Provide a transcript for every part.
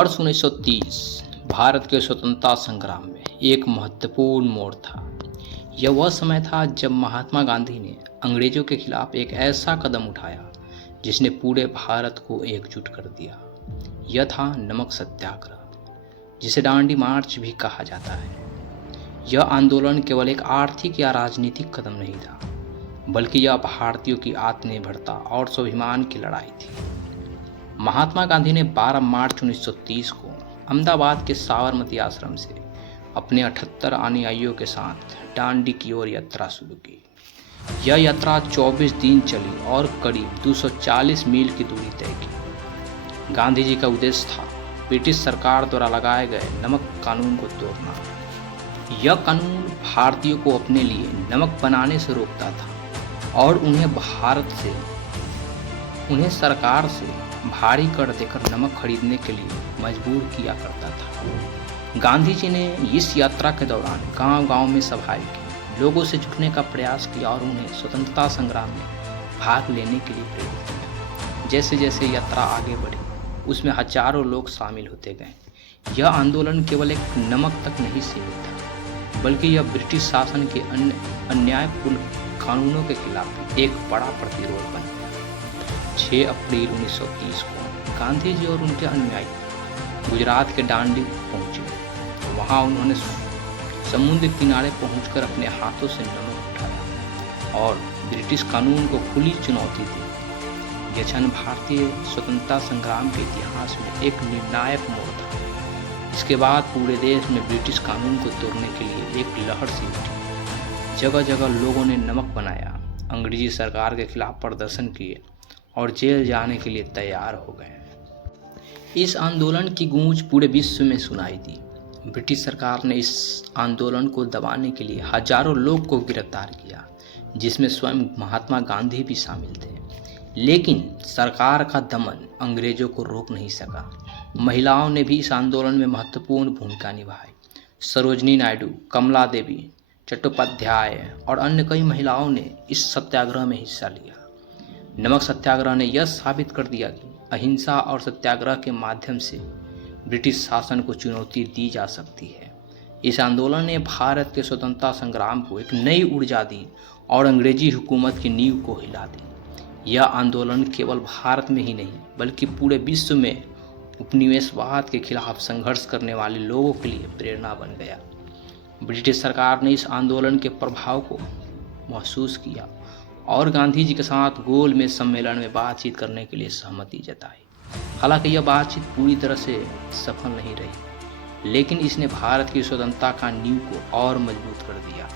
वर्ष 1930 भारत के स्वतंत्रता संग्राम में एक महत्वपूर्ण मोड़ था। यह वह समय था जब महात्मा गांधी ने अंग्रेजों के खिलाफ एक ऐसा कदम उठाया जिसने पूरे भारत को एकजुट कर दिया। यह था नमक सत्याग्रह, जिसे दांडी मार्च भी कहा जाता है। यह आंदोलन केवल एक आर्थिक या राजनीतिक कदम नहीं था, बल्कि यह भारतीयों की आत्मनिर्भरता और स्वाभिमान की लड़ाई थी। महात्मा गांधी ने 12 मार्च 1930 को अहमदाबाद के साबरमती आश्रम से अपने 78 अनुयायियों के साथ दांडी की ओर यात्रा शुरू की। यह यात्रा 24 दिन चली और करीब 240 मील की दूरी तय की। गांधी जी का उद्देश्य था ब्रिटिश सरकार द्वारा लगाए गए नमक कानून को तोड़ना। यह कानून भारतीयों को अपने लिए नमक बनाने से रोकता था और उन्हें सरकार से भारी कर देकर नमक खरीदने के लिए मजबूर किया करता था। गांधी जी ने इस यात्रा के दौरान गांव-गांव में सभाएं की, लोगों से जुटने का प्रयास किया और उन्हें स्वतंत्रता संग्राम में भाग लेने के लिए प्रेरित किया। जैसे जैसे यात्रा आगे बढ़ी, उसमें हजारों लोग शामिल होते गए। यह आंदोलन केवल एक नमक तक नहीं सीमित था, बल्कि यह ब्रिटिश शासन के अन्यायपूर्ण कानूनों के खिलाफ एक बड़ा प्रतिरोध बन गया। 6 अप्रैल 1930 को गांधी जी और उनके अनुयायी गुजरात के दांडी पहुंचे। वहां उन्होंने समुद्र किनारे पहुंचकर अपने हाथों से नमक उठाया और ब्रिटिश कानून को खुली चुनौती दी। यह क्षण भारतीय स्वतंत्रता संग्राम के इतिहास में एक निर्णायक मोड़ था। इसके बाद पूरे देश में ब्रिटिश कानून को तोड़ने के लिए एक लहर सी उठी। जगह जगह लोगों ने नमक बनाया, अंग्रेजी सरकार के खिलाफ प्रदर्शन किए और जेल जाने के लिए तैयार हो गए। इस आंदोलन की गूंज पूरे विश्व में सुनाई दी। ब्रिटिश सरकार ने इस आंदोलन को दबाने के लिए हजारों लोग को गिरफ्तार किया, जिसमें स्वयं महात्मा गांधी भी शामिल थे। लेकिन सरकार का दमन अंग्रेजों को रोक नहीं सका। महिलाओं ने भी इस आंदोलन में महत्वपूर्ण भूमिका निभाई। सरोजनी नायडू, कमला देवी, चट्टोपाध्याय और अन्य कई महिलाओं ने इस सत्याग्रह में हिस्सा लिया। नमक सत्याग्रह ने यह साबित कर दिया कि अहिंसा और सत्याग्रह के माध्यम से ब्रिटिश शासन को चुनौती दी जा सकती है। इस आंदोलन ने भारत के स्वतंत्रता संग्राम को एक नई ऊर्जा दी और अंग्रेजी हुकूमत की नींव को हिला दी। यह आंदोलन केवल भारत में ही नहीं, बल्कि पूरे विश्व में उपनिवेशवाद के खिलाफ संघर्ष करने वाले लोगों के लिए प्रेरणा बन गया। ब्रिटिश सरकार ने इस आंदोलन के प्रभाव को महसूस किया और गांधी जी के साथ गोल मेज सम्मेलन में बातचीत करने के लिए सहमति जताई। हालांकि यह बातचीत पूरी तरह से सफल नहीं रही, लेकिन इसने भारत की स्वतंत्रता का नींव को और मजबूत कर दिया।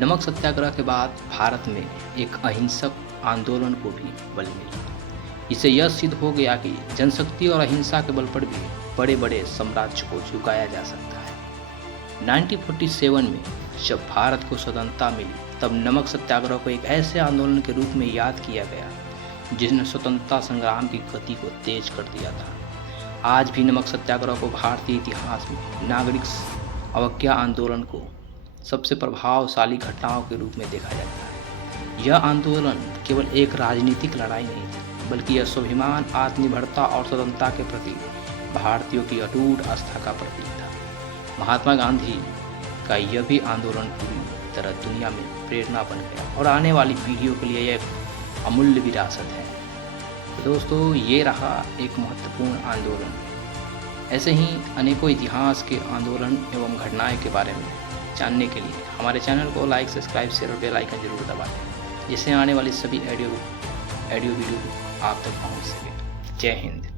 नमक सत्याग्रह के बाद भारत में एक अहिंसक आंदोलन को भी बल मिला। इससे यह सिद्ध हो गया कि जनशक्ति और अहिंसा के बल पर भी बड़े बड़े साम्राज्य को झुकाया जा सकता है। 1947 में जब भारत को स्वतंत्रता मिली, तब नमक सत्याग्रह को एक ऐसे आंदोलन के रूप में याद किया गया जिसने स्वतंत्रता संग्राम की गति को तेज कर दिया था। आज भी नमक सत्याग्रह को भारतीय इतिहास में नागरिक अवज्ञा आंदोलन को सबसे प्रभावशाली घटनाओं के रूप में देखा जाता है। यह आंदोलन केवल एक राजनीतिक लड़ाई नहीं थी, बल्कि यह स्वाभिमान, आत्मनिर्भरता और स्वतंत्रता के प्रति भारतीयों की अटूट आस्था का प्रतीक था। महात्मा गांधी का यह भी आंदोलन पूरी तरह दुनिया में प्रेरणा बन गया और आने वाली पीढ़ियों के लिए एक अमूल्य विरासत है। तो दोस्तों, ये रहा एक महत्वपूर्ण आंदोलन। ऐसे ही अनेकों इतिहास के आंदोलन एवं घटनाएं के बारे में जानने के लिए हमारे चैनल को लाइक, सब्सक्राइब, शेयर और बेल आइकन जरूर दबा दें, जिससे आने वाली सभी ऑडियो वीडियो आप तक पहुंच सके। जय हिंद।